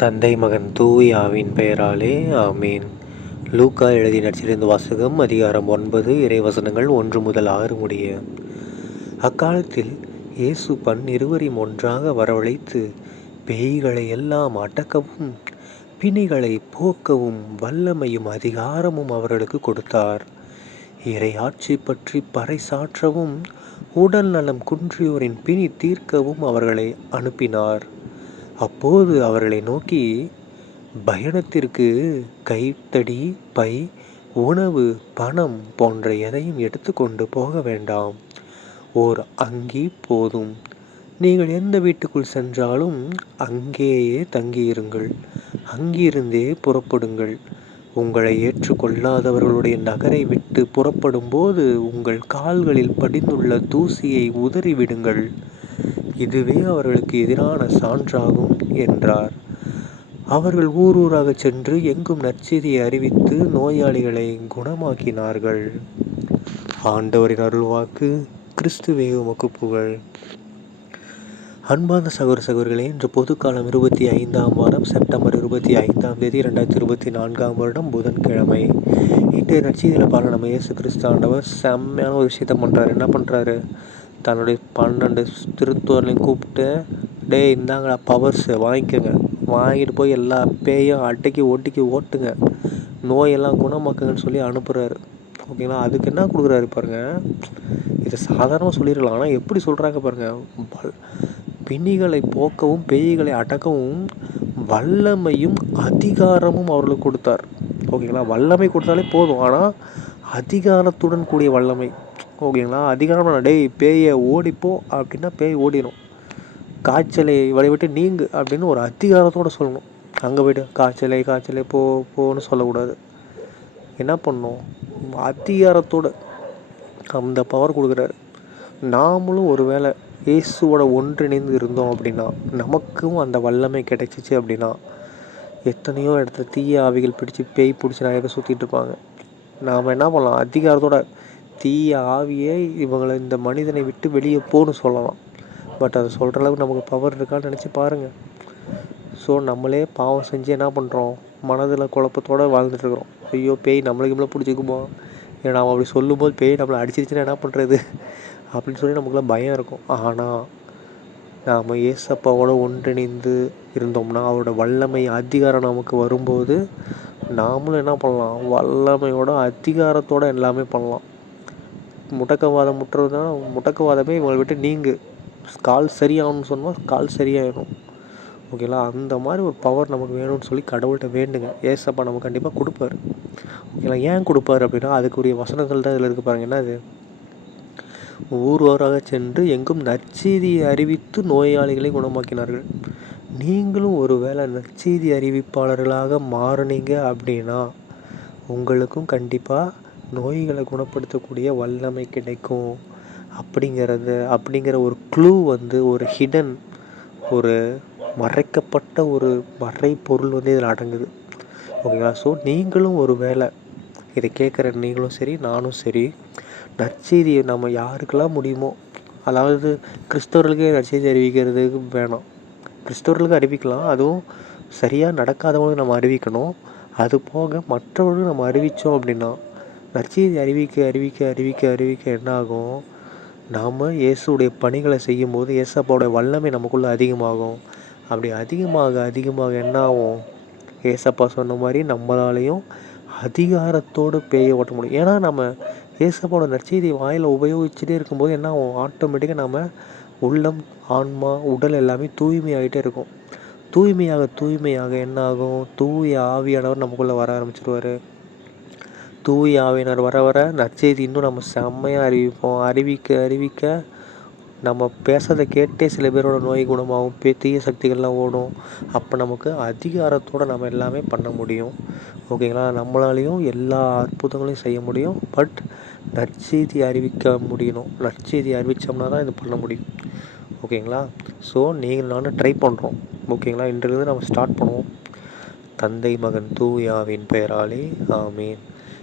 தந்தை மகன் தூயாவின் பெயராலே ஆமீன். லூக்கா எழுதி நடிச்சிருந்த வாசகம் அதிகாரம் ஒன்பது இறைவசனங்கள் ஒன்று முதல் ஆறு முடிய. அக்காலத்தில் இயேசு பன் இருவரையும் ஒன்றாக வரவழைத்து பேய்களை எல்லாம் அடக்கவும் பிணிகளை போக்கவும் வல்லமையும் அதிகாரமும் அவர்களுக்கு கொடுத்தார். இறையாட்சி பற்றி பறைசாற்றவும் உடல் நலம் குன்றியோரின் பிணி தீர்க்கவும் அவர்களை அனுப்பினார். அப்போது அவர்களை நோக்கி பயணத்திற்கு கைத்தடி பை உணவு பணம் போன்ற எதையும் எடுத்துக்கொண்டு போக வேண்டாம். ஓர் அங்கி போதும். நீங்கள் எந்த வீட்டுக்குள் சென்றாலும் அங்கேயே தங்கியிருங்கள். அங்கிருந்தே புறப்படுங்கள். உங்களை ஏற்றுக்கொள்ளாதவர்களுடைய நகரை விட்டு புறப்படும் போது உங்கள் கால்களில் படிந்துள்ள தூசியை உதறிவிடுங்கள். இதுவே அவர்களுக்கு எதிரான சான்றாகும் என்றார். அவர்கள் ஊர் ஊராக சென்று எங்கும் நற்செய்தியை அறிவித்து நோயாளிகளை குணமாக்கினார்கள். ஆண்டவரின் அருள்வாக்கு கிறிஸ்துவே உமக்கு புகழ். அன்பார்ந்த சகோதர சகோதரிகளே இன்று பொதுக்காலம் இருபத்தி ஐந்தாம் வாரம் செப்டம்பர் இருபத்தி ஐந்தாம் தேதி ரெண்டாயிரத்தி இருபத்தி நான்காம் வருடம் புதன்கிழமை. இன்றைய நட்சத்திர பாருங்கள் நம்ம இயேசு கிறிஸ்து ஆண்டவர். செம்மையான ஒரு விஷயத்தை பண்ணுறாரு என்ன பண்ணுறாரு தன்னுடைய பன்னெண்டு திருத்தூர்லையும் கூப்பிட்டு டே இந்தாங்கடா பவர்ஸு வாங்கிக்கோங்க. வாங்கிட்டு போய் எல்லா பேயும் அட்டைக்கு ஒட்டிக்கு ஓட்டுங்க. நோயெல்லாம் குணமாக்குங்கன்னு சொல்லி அனுப்புகிறாரு ஓகேங்களா? அதுக்கு என்ன கொடுக்குறாரு பாருங்கள் இதை சாதாரணமாக சொல்லிடலாம். ஆனால் எப்படி சொல்கிறாங்க பாருங்கள் பிணிகளை போக்கவும் பேய்களை அடக்கவும் வல்லமையும் அதிகாரமும் அவர்களுக்கு கொடுத்தார். ஓகேங்களா? வல்லமை கொடுத்தாலே போதும். ஆனால் அதிகாரத்துடன் கூடிய வல்லமை. ஓகேங்களா? அதிகாரமாக டேய் பேயை ஓடிப்போ அப்படின்னா பேய் ஓடிடும் காய்ச்சலை வழிவிட்டு நீங்கு அப்படின்னு ஒரு அதிகாரத்தோடு சொல்லணும். அங்கே போய்ட்டு காய்ச்சலை காய்ச்சலை போ போன்னு சொல்லக்கூடாது. என்ன பண்ணும்? அதிகாரத்தோடு அந்த பவர் கொடுக்குறாரு. நாமளும் ஒரு வேளை இயேசுவோட ஒன்றிணைந்து இருந்தோம் அப்படின்னா நமக்கும் அந்த வல்லமை கிடைச்சிச்சு அப்படின்னா எத்தனையோ இடத்துல தீய ஆவிகள் பிடிச்சி பேய் பிடிச்சி நிறைய பேர் சுற்றிட்டு இருப்பாங்க. நாம் என்ன பண்ணலாம்? அதிகாரத்தோட தீய ஆவியே இவங்களை இந்த மனிதனை விட்டு வெளியே போன்னு சொல்லலாம். பட் அதை சொல்கிற அளவுக்கு நமக்கு பவர் இருக்கான்னு நினச்சி பாருங்கள் ஸோ நம்மளே பாவம் செஞ்சு என்ன பண்ணுறோம் மனதில் குழப்பத்தோடு வாழ்ந்துட்டுருக்குறோம் ஐயோ பேய் நம்மளுக்கு இவ்வளோ பிடிச்சிக்குமா? ஏன்னா நாம் அப்படி சொல்லும்போது பேய் நம்மளை அடிச்சிருச்சுன்னா என்ன பண்ணுறது அப்படின்னு சொல்லி நமக்குலாம் பயம் இருக்கும். ஆனால் நாம் ஏசப்பாவோட ஒன்றிணைந்து இருந்தோம்னா அவரோட வல்லமை அதிகாரம் நமக்கு வரும்போது நாமளும் என்ன பண்ணலாம்? வல்லமையோட அதிகாரத்தோடு எல்லாமே பண்ணலாம். முடக்கவாதம் முட்டுறதுனா முடக்கவாதமே இவங்களை விட்டு நீங்கு. கால் சரியாகணும்னு சொன்னால் கால் சரியாயிடும் ஓகேங்களா? அந்த மாதிரி ஒரு பவர் நமக்கு வேணும்னு சொல்லி கடவுள்கிட்ட வேண்டுங்க. ஏசப்பா நமக்கு கண்டிப்பாக கொடுப்பாரு. ஓகேங்களா? ஏன் கொடுப்பாரு அப்படின்னா அதுக்குரிய வசனங்கள் தான் இதில் இருக்கு பாருங்க. என்ன அது ஊர்வராக சென்று எங்கும் நற்செய்தியை அறிவித்து நோயாளிகளை குணமாக்கினார்கள். நீங்களும் ஒரு வேளை நற்செய்தி அறிவிப்பாளர்களாக மாறுனீங்க அப்படின்னா உங்களுக்கும் கண்டிப்பாக நோய்களை குணப்படுத்தக்கூடிய வல்லமை கிடைக்கும். அப்படிங்கிறது அப்படிங்கிற ஒரு க்ளூ வந்து ஒரு ஹிடன் ஒரு மறைக்கப்பட்ட ஒரு மறை பொருள் வந்து இதில் அடங்குது. ஓகேங்களா? ஸோ நீங்களும் ஒரு வேலை இதை கேட்குற நீங்களும் சரி நானும் சரி நற்செய்தியை நம்ம யாருக்கெல்லாம் முடியுமோ அதாவது கிறிஸ்தவர்களுக்கே நற்செய்தி அறிவிக்கிறதுக்கு வேணாம். கிறிஸ்தவர்களுக்கு அறிவிக்கலாம். அதுவும் சரியாக நடக்காதவங்களுக்கு நம்ம அறிவிக்கணும். அது போக மற்றவர்களுக்கு நம்ம அறிவித்தோம் அப்படின்னா நற்செய்தி அறிவிக்க அறிவிக்க அறிவிக்க அறிவிக்க என்ன ஆகும் நாம் இயேசுடைய பணிகளை செய்யும்போது ஏசப்பாவோட வல்லமை நமக்குள்ளே அதிகமாகும். அப்படி அதிகமாக அதிகமாக என்ன ஆகும் ஏசப்பா சொன்ன மாதிரி நம்மளாலையும் அதிகாரத்தோடு பேய ஓட்ட முடியும். ஏன்னா நம்ம ஏசப்பாவோட நற்செய்தி வாயில் உபயோகிச்சுட்டே இருக்கும்போது என்ன ஆகும் ஆட்டோமேட்டிக்காக நம்ம உள்ளம் ஆன்மா உடல் எல்லாமே தூய்மையாகிட்டே இருக்கும். தூய்மையாக தூய்மையாக என்ன ஆகும் தூய ஆவியானவர் நமக்குள்ளே வர ஆரம்பிச்சிருவார். தூய் ஆவியினர் வர வர நற்செய்தி இன்னும் நம்ம செம்மையாக அறிவிப்போம். அறிவிக்க அறிவிக்க நம்ம பேசுறதை கேட்டே சில பேரோட நோய் குணமாகும் பே தீய சக்திகள்லாம் ஓடும். அப்போ நமக்கு அதிகாரத்தோடு நம்ம எல்லாமே பண்ண முடியும். ஓகேங்களா? நம்மளாலையும் எல்லா அற்புதங்களையும் செய்ய முடியும். பட் நற்செய்தி அறிவிக்க முடியணும். நற்செய்தி அறிவித்தோம்னா தான் இது பண்ண முடியும். ஓகேங்களா? ஸோ நீங்கள் நானும் ட்ரை பண்ணுறோம் ஓகேங்களா? இன்றிலிருந்து நம்ம ஸ்டார்ட் பண்ணுவோம். தந்தை மகன் தூயாவின் பெயராலே ஆமீன்.